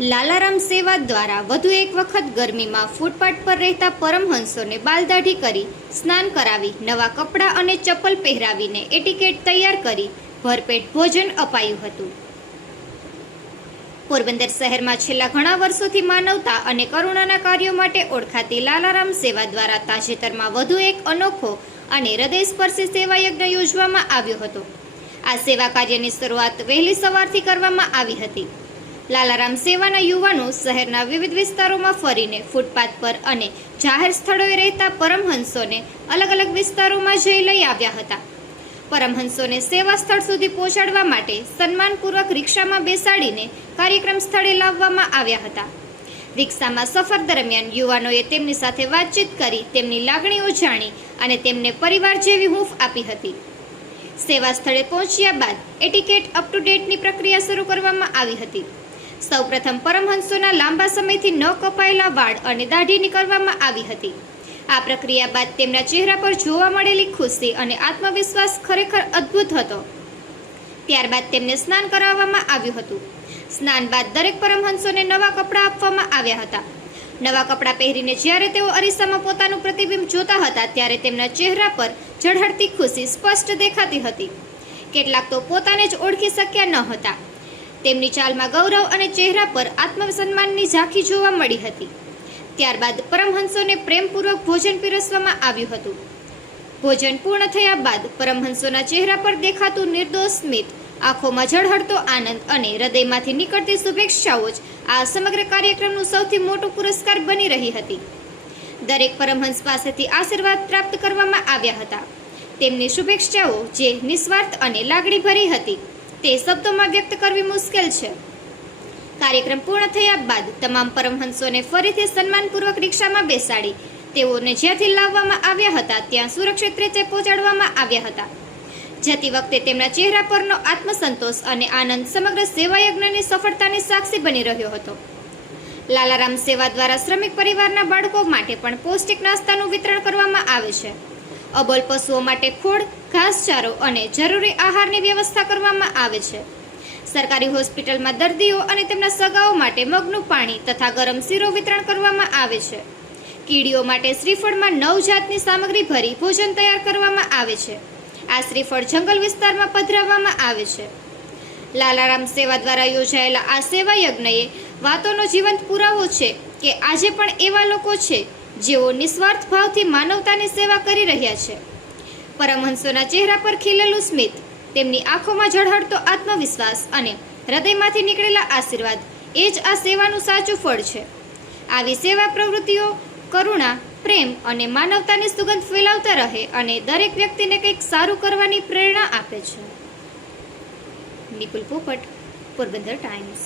લાલારામ સેવા દ્વારા વધુ એક વખત ગરમીમાં ફૂટપાથ પર રહેતા પરમહંસોને બાલદાઢી કરી, સ્નાન કરાવી, નવા કપડાં અને ચપ્પલ પહેરાવીને એટીકેટ તૈયાર કરી ભરપેટ ભોજન અપાયું હતું. પોરબંદર શહેરમાં છેલ્લા ઘણા વર્ષોથી માનવતા અને કરુણાના કાર્યો માટે ઓળખાતી લાલારામ સેવા દ્વારા તાજેતરમાં વધુ એક અનોખો અને હૃદયસ્પર્શી સેવાયજ્ઞ યોજવામાં આવ્યો હતો. આ સેવા કાર્યની શરૂઆત વહેલી સવારથી કરવામાં આવી હતી. લાલારામ સેવાના યુવાનો શહેરના વિવિધ વિસ્તારોમાં ફરીને ફૂટપાથ પર અને જાહેર સ્થળોએ રહેતા પરમહંસોને અલગ અલગ વિસ્તારોમાં જઈ લઈ આવ્યા હતા. પરમહંસોને સેવા સ્થળ સુધી પહોંચાડવા માટે સન્માનપૂર્વક રિક્ષામાં બેસાડીને કાર્યક્રમ સ્થળે લાવવામાં આવ્યા હતા. રિક્ષામાં સફર દરમિયાન યુવાનોએ તેમની સાથે વાતચીત કરી તેમની લાગણીઓ જાણી અને તેમને પરિવાર જેવી હૂંફ આપી હતી. સેવા સ્થળે પહોંચ્યા બાદ એટીકેટ અપ ટુ ડેટની પ્રક્રિયા શરૂ કરવામાં આવી હતી. સૌપ્રથમ પરમહંસોના લાંબા સમયથી ન કપાયેલા વાળ અને દાઢી નીકળવામાં આવી હતી. આ પ્રક્રિયા બાદ તેમના ચહેરા પર જોવા મળેલી ખુશી અને આત્મવિશ્વાસ ખરેખર અદ્ભુત હતો. ત્યારબાદ તેમને સ્નાન કરાવવામાં આવ્યું હતું. સ્નાન બાદ દરેક પરમહંસોને નવા કપડાં આપવામાં આવ્યા હતા. નવા કપડાં પહેરીને જ્યારે તેઓ અરીસામાં પોતાનું પ્રતિબિંબ જોતા હતા ત્યારે તેમના ચહેરા પર ઝળહળતી ખુશી સ્પષ્ટ દેખાતી હતી. કેટલાક તો પોતાને જ ઓળખી શક્યા ન હતા. તેમની ચાલમાં ગૌરવ અને ચહેરા પર આત્મસન્માનની ઝાંખી જોવા મળી હતી. ત્યારબાદ પરમહંસોને પ્રેમપૂર્વક ભોજન પીરસવામાં આવ્યું હતું. ભોજન પૂર્ણ થયા બાદ પરમહંસોના ચહેરા પર દેખાતું નિર્દોષ સ્મિત, આંખોમાં ઝળહળતો આનંદ અને હૃદયમાંથી નીકળતી શુભેચ્છાઓ જ આ સમગ્ર કાર્યક્રમનું સૌથી મોટો પુરસ્કાર બની રહી હતી. દરેક પરમહંસ પાસેથી આશીર્વાદ પ્રાપ્ત કરવામાં આવ્યા હતા. તેમની શુભેચ્છાઓ જે નિસ્વાર્થ અને લાગણીભરી હતી તે શબ્દોમાં વ્યક્ત કરવી મુશ્કેલ છે. કાર્યક્રમ પૂર્ણ થયા બાદ તમામ પરમહંસોને ફરીથી સન્માનપૂર્વક રિક્ષામાં બેસાડી તેઓને જ્યાંથી લાવવામાં આવ્યા હતા ત્યાં સુરક્ષિત રીતે પહોંચાડવામાં આવ્યા હતા. જતી વખતે તેમના ચહેરા પરનો આત્મસંતોષ અને આનંદ સમગ્ર સેવાયજ્ઞની સફળતાની સાક્ષી બની રહ્યો હતો. લાલારામ સેવા દ્વારા શ્રમિક પરિવારના બાળકો માટે પણ પૌષ્ટિક નાસ્તાનું વિતરણ કરવામાં આવે છે. અબોલ પશુઓ માટે ખોળ, ઘાસચારો અને જરૂરી આહારની વ્યવસ્થા કરવામાં આવે છે. સરકારી હોસ્પિટલમાં દર્દીઓ અને તેમના સગાઓ માટે મગનું પાણી તથા ગરમ શીરો વિતરણ કરવામાં આવે છે. કીડીઓ માટે શ્રીફળમાં 9 જાતની સામગ્રી ભરી ભોજન તૈયાર કરવામાં આવે છે. આ શ્રીફળ જંગલ વિસ્તારમાં પધરાવવામાં આવે છે. લાલારામ સેવા દ્વારા યોજાયેલા આ સેવા યજ્ઞએ વાતોનો જીવંત પુરાવો છે કે આજે પણ એવા લોકો છે જેઓ નિસ્વાર્થ ભાવથી માનવતાની સેવા કરી રહ્યા છે. પરમહંસોના ચહેરા પર ખીલેલું સ્મિત, તેમની આંખોમાં ઝળહળતો આત્મવિશ્વાસ અને હૃદયમાંથી નીકળેલા આશીર્વાદ એ જ આ સેવાનું સાચું ફળ છે. આવી સેવા પ્રવૃત્તિઓ કરુણા, પ્રેમ અને માનવતાની સુગંધ ફેલાવતા રહે અને દરેક વ્યક્તિને કંઈક સારું કરવાની પ્રેરણા આપે છે. નિપુલ પોપટ, પોરબંદર ટાઈમ્સ.